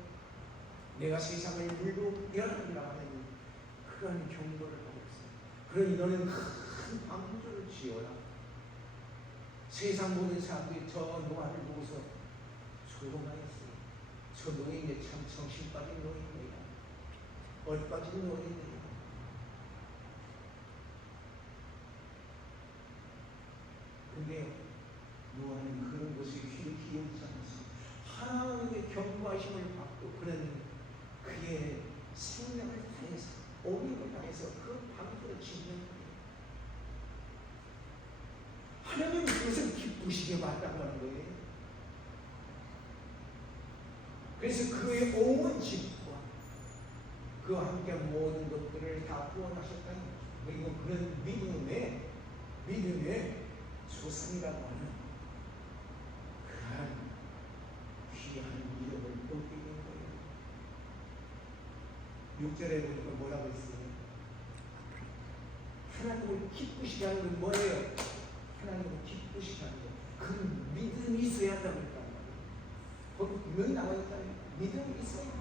내가 세상을 물고 멸하리라 하는 그런 경고를 받았어요. 그러니 너는 큰 방주를 지어라. 세상 모든 사람들이 저 노아를 보고서 조롱하였어요. 저 노인네 참 정신 빠진 노인네야. 얼빠진 노인네야. 근데 노아는 그런 것에 귀를 기울이지 않았습니다. 하나님의 경고하심을 받고 그는 그의 생명을 다해서 오님을 다해서 그 방주를 짓는 거예요. 하나님은 그것을 기쁘시게 봤다고 하는 거예요. 그래서 그의 온 집과 그와 함께 모든 것들을 다 구원하셨다는 거죠. 그리고 그는 믿음의 조상이라고 하는 그러한 귀한 이름을 얻게 된 거예요. 6절에 보니까 뭐라고 했어요? 하나님을 기쁘시게 하는 건 뭐예요? 하나님을 기쁘시게 하는 거. 그 믿음이 있어야 한다고 했단 말이에요. 거기 분명히 나와 있다는 믿음이 있어야 한다.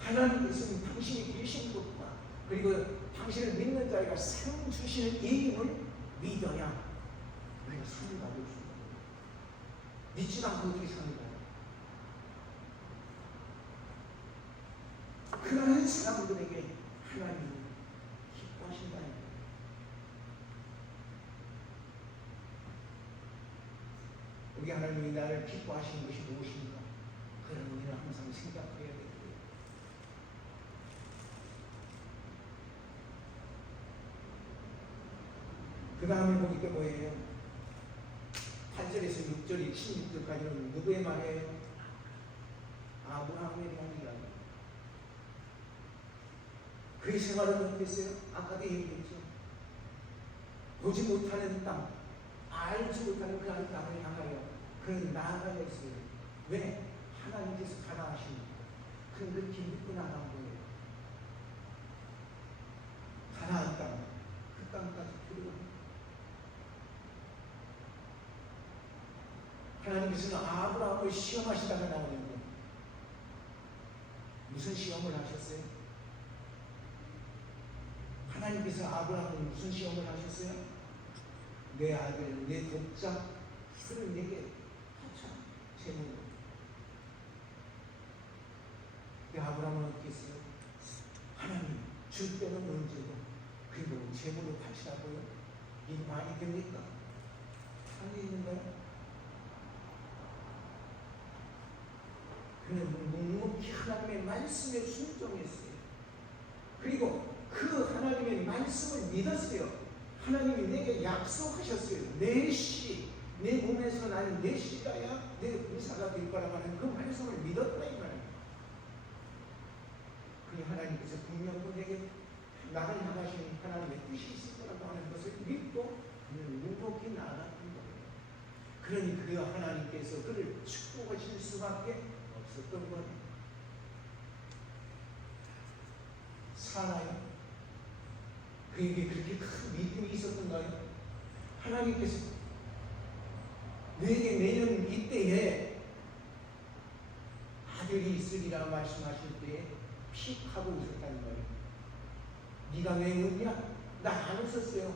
하나님께서는 당신이 계신 것과 그리고 당신을 믿는 자가 상 주시는 이 힘을 믿어야 우리가 상을 받을 수 있는 거예요. 믿지 않고 어떻게 상을 받아요? 그러한 사람들에게 하나님은 기뻐하신다는 거예요. 우리 하나님이 나를 기뻐하시는 것이 무엇인가? 그런 우리는 항상 생각해야 돼요. 그 다음에 보니까 뭐예요? 8절에서 6절이 16절까지는 누구의 말이에요? 아브라함에 대한 이야기. 그의 생활은 어땠어요? 아까도 얘기했죠. 보지 못하는 땅, 알지 못하는 그 땅을 향하여 그는 나아가야 했어요. 왜? 하나님께서 가나하십니다. 그는 그렇게 믿고 나간 거예요. 가나안 땅, 그 땅까지 들어갑니다. 하나님께서는 아브라함을 시험하시다가 나오는데 무슨 시험을 하셨어요? 하나님께서 아브라함을 무슨 시험을 하셨어요? 내 아들, 내 독자, 그를 내게 바쳐 제물로. 근데 아브라함은 어떻게 했어요? 하나님, 줄 때는 언제고 그리고 제물로 바치라고요? 이 말이 됩니까? 안 있는가요? 그는 묵묵히 하나님의 말씀에 순종했어요. 그리고 그 하나님의 말씀을 믿었어요. 하나님이 내게 약속하셨어요. 내 씨, 내 몸에서 나는 내 씨가야 내 의사가 될 거라고 하는 그 말씀을 믿었다 이 말이에요. 그리 하나님께서 분명히 내게 나를 향하신 하나님의 뜻이 있을 거라고 하는 것을 믿고 그는 묵묵히 나아갔던 거예요. 그러니 그 하나님께서 그를 축복하실 수밖에 없었던 거예요. 사나요? 그에게 그렇게 큰 믿음이 있었던가요? 하나님께서 너에게 내년 이때에 아들이 있으리라 말씀하실 때에 픽 하고 웃었다는 거예요. 네가 왜 웃냐? 나 안 웃었어요.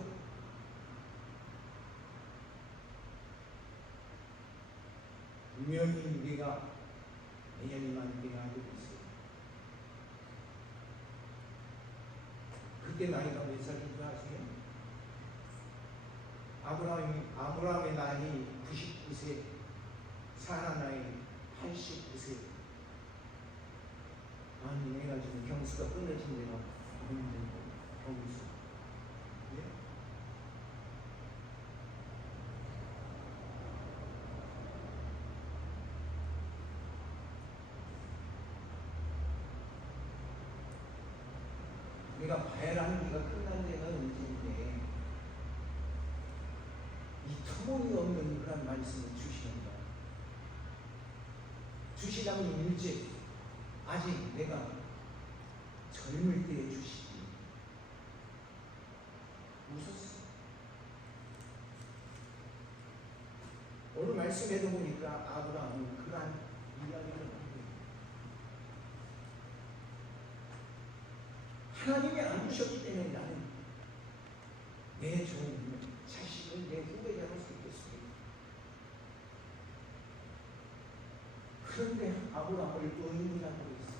분명히 네가 내년이만 내 아들이 있어요. 그때 나이가 몇 살인 줄 아세요? 아브라함의 나이 99세, 사라 나이 89세. 아니, 내가 지금 경수가 끊어진 데가 없는데, 경수. 예? 내가 바야라는 기가 끝난 데가 언제인데, 이 터무니없는 그런 말씀을 주시는 거야. 주시라면 일찍, 아직 내가 젊을 때에 주시지. 웃었어. 오늘 말씀에도 보니까 아브라함은 그러한 이야기를 하고 하나님이 안 주셨기 때문에 나는 내 좋은 자식을 내 후배자로 삼겠습니다. 그런데 아브라함을 의인이라고 했어.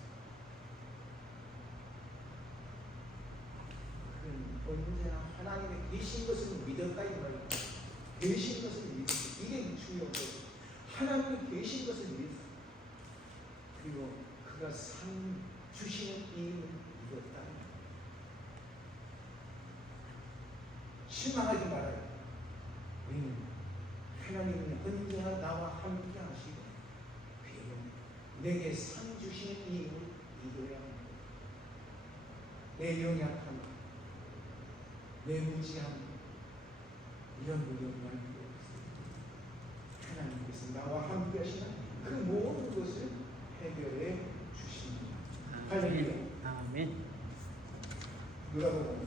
그는 언제나 하나님의 계신 것을 믿었다 이 말이야. 계신 것을 믿었어. 이게 중요한 거예요. 하나님이 계신 것을 믿었어. 그리고 그가 상 주시는 이유를 믿었다. 실망하지 말아요. 왜냐하면 하나님은 언제나 나와 함께 하시고 그리고 내게 상 주시는 이유를 믿어야 합니다. 내 연약함, 내 무지함 이런 무력만 필요 없어요. 하나님께서 나와 함께 하시는 그 모든 것을 해결해 주십니다. 할렐루야. 아멘. 누가복음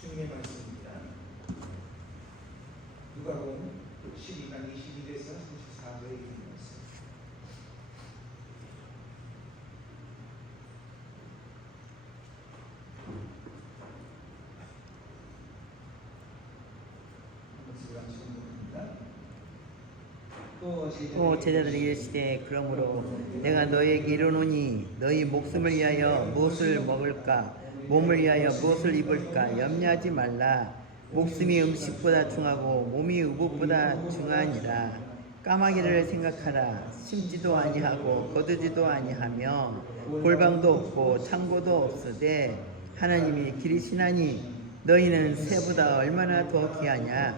주님의 말씀입니다. 누가복음 12장 22절에서 34절에 있는 말씀. 또 제자들이 이르시되 그러므로 내가 너희에게 이르노니 너희 목숨을 위하여 무엇을 먹을까 몸을 위하여 무엇을 입을까 염려하지 말라. 목숨이 음식보다 중하고 몸이 의복보다 중하니라. 까마귀를 생각하라. 심지도 아니하고 거두지도 아니하며 골방도 없고 창고도 없으되 하나님이 기르시나니 너희는 새보다 얼마나 더 귀하냐.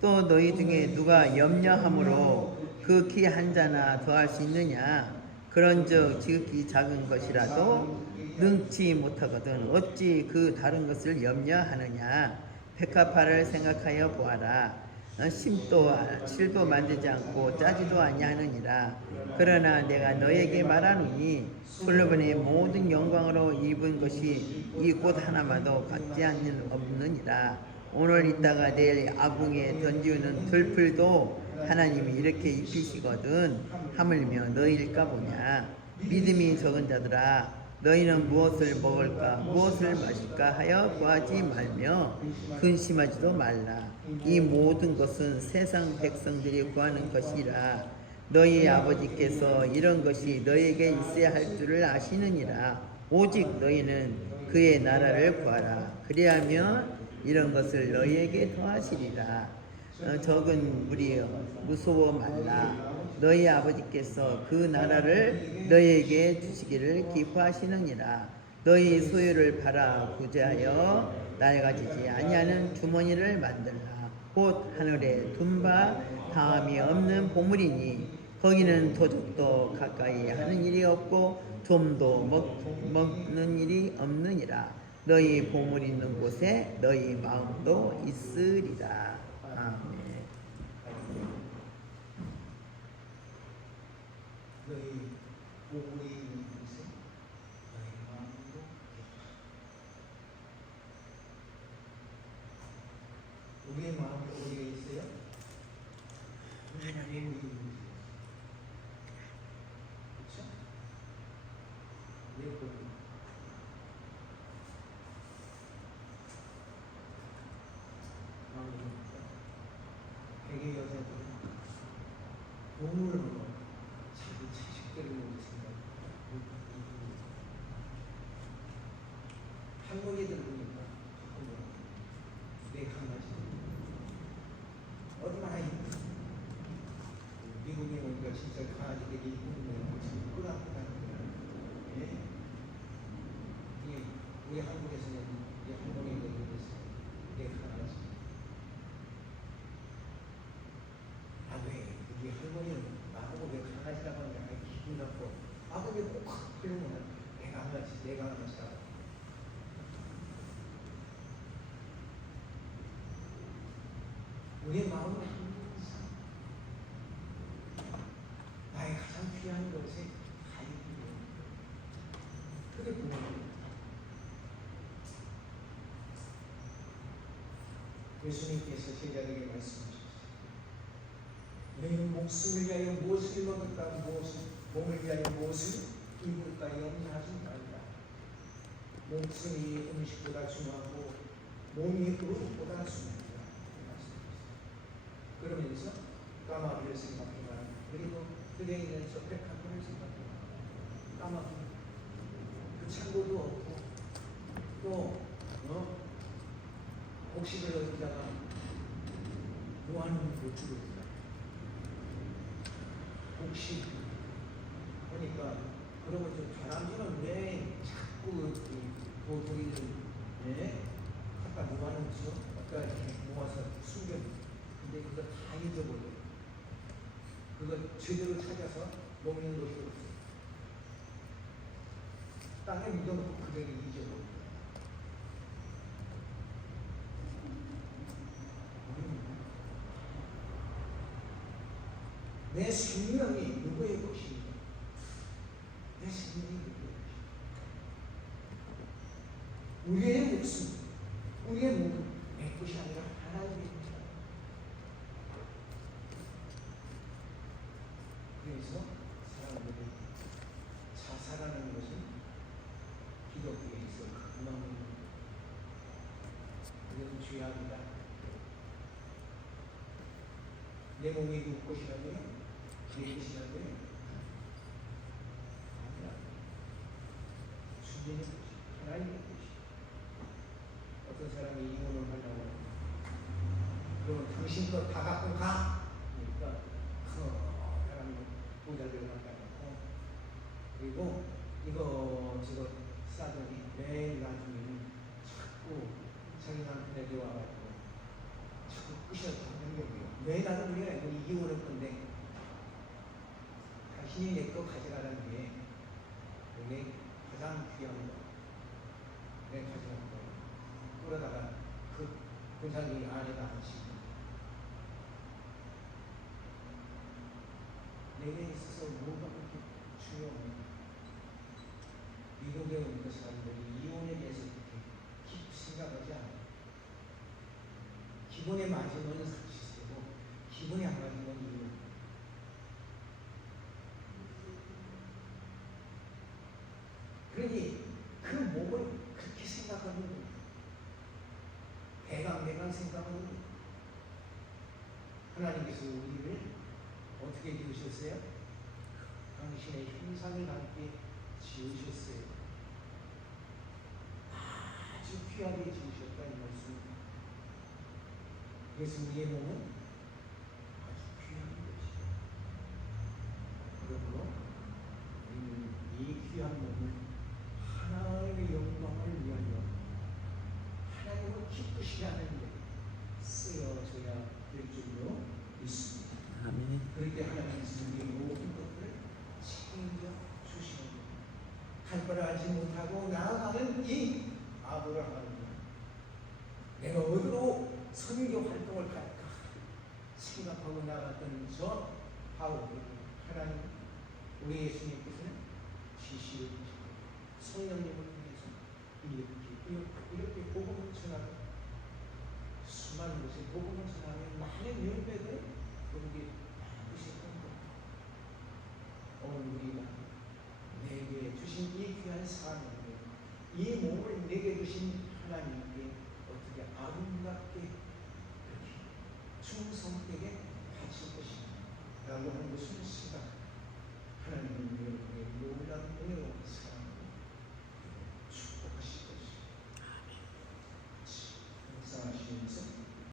또 너희 중에 누가 염려함으로 그 키 한 자나 더할 수 있느냐. 그런즉 지극히 작은 것이라도 능치 못하거든 어찌 그 다른 것을 염려하느냐. 백합화를 생각하여 보아라. 심도 실도 만들지 않고 짜지도 아니하느니라. 그러나 내가 너에게 말하노니 솔로몬의 모든 영광으로 입은 것이 이 꽃 하나마도 같지 않는 없느니라. 오늘 있다가 내일 아궁에 던지우는 들풀도 하나님이 이렇게 입히시거든 하물며 너희일까 보냐. 믿음이 적은 자들아 너희는 무엇을 먹을까 무엇을 마실까 하여 구하지 말며 근심하지도 말라. 이 모든 것은 세상 백성들이 구하는 것이라. 너희 아버지께서 이런 것이 너희에게 있어야 할 줄을 아시느니라. 오직 너희는 그의 나라를 구하라. 그리하면 이런 것을 너희에게 더하시리라. 적은 무리여 무서워 말라. 너희 아버지께서 그 나라를 너희에게 주시기를 기뻐하시느니라. 너희 소유를 팔아 부자하여 낡아지지 아니하는 주머니를 만들라. 곧 하늘에 둔바 다함이 없는 보물이니 거기는 도둑도 가까이 하는 일이 없고 좀도 먹는 일이 없느니라. 너희 보물 있는 곳에 너희 마음도 있으리라. 아멘. 너희 보물이 있는 곳에 너희 마음도 있다. 우리의 마음이 어디에 있어요? 하나님의 있는 곳에. 그렇죠? 내 보물. 대개 여자들은 보물로 자기 자식들을 생각하고 할머니들 보니까 내 강아지 얼마나 이쁘. 미국에 오니까 진짜 강아지들이 이쁜 거 참 끄락끄락. 예? 우리 한국에서는 이 할머니들이 내 강아지. 아, 왜 우리 할머니는 나보고 왜 강아지라고 하는 게 기분 나빠. 아, 근데 꼭 그러면 내 강아지라고. 우리의 마음은 항상 나의 가장 귀한 것이 가입이에요. 그게 부모입니다. 예수님께서 제자들에게 말씀하셨어요. 너희는 목숨을 위하여 무엇을 먹을까 몸을 위하여 무엇을 입을까 염려하지 말라. 목숨이 음식보다 중하고 몸이 의복보다 중하다. 그러면서 까마귀를 생각해라. 그리고 그에 있는 저 백합화를 생각해라. 까마귀 그 창고도 없고 또 곡식을 어디다가 모아놓은 고추를 곡식 보니까 그러고 저 다람쥐는 왜 자꾸 도리를 갖다 모아놓죠? 아까 이렇게 모아서 숨겨. 근데 그거 다 잊어버려요. 그거 제대로 찾아서 먹는 것이 없어요. 땅에 묻어놓고 그대로 잊어버려요. 내 생명이 누구의 것인가? 내 생명이 누구의 것인가? 우리의 목숨, 우리의 몸은 내 것이 아니라 하나님의 것이다. 그래서 사람들이 자살하는 것은 기독교에 있어 그만한 그것은 죄악이다. 내 몸이 누구 것이라고요? 내 뜻이라고 해요. 아니야. 주님의 뜻이, 하나님의 뜻이. 어떤 사람이 이혼을 하려고 그러면 당신 거 다 갖고 가. 그러니까 사람이 보자들을 갖다 놓고 그리고 이거 저거 싸더니 매일 나중에는 자꾸 자기 남편에게 와가지고 자꾸 끄셔가는 거예요. 왜 나는 그래? 이건 이혼할 건데 당신이 내 거 가져가라는 게 내 가장 귀한 거, 내 가져간 거. 그러다가 그 본사님이 안에다 하시고 내게 있어서 뭐가 그렇게 중요합니까? 미국에 오는 사람들이 이혼에 대해서 그렇게 깊이 생각하지 않아요. 기본에 맞으면 사실이고 기본에 안 맞으면 이혼. 그러니 그 목을 그렇게 생각하는 거예요. 대강 생각하는 거예요. 하나님께서 우리를 어떻게 지으셨어요? 당신의 형상을 함께 지으셨어요. 아주 귀하게 지으셨다 이 말씀입니다. 그래서 우리의 몸은 아주 귀한 것이죠. 그러므로 우리는 이 귀한 몸을 하나님의 영광을 위하여 하나님을 기쁘시게 하는 데 쓰여져야 될 줄로 믿습니다. 아멘. 그럴 때 하나님께서 우리의 모든 것들을 책임져 주시는 할 바를 알지 못하고 나아가는 이 아브라함을 내가 어디로 선교 활동을 갈까 생각하고 나갔던 저 바울을 하나님 우리 예수님께서는 지시를 주시고 성령님을 통해서 이렇게 복음을 전하고 수많은 곳에 복음을 전하면 많은 열매를 거기에 받으셨던 것. 오늘 우리가 내게 주신 이 귀한 사명을 이 몸을 내게 주신 하나님께 어떻게 아름답게 이렇게 충성되게 바칠 것인가 라고 하는 것을 생각 하나님은 여러분의 놀라운 은혜로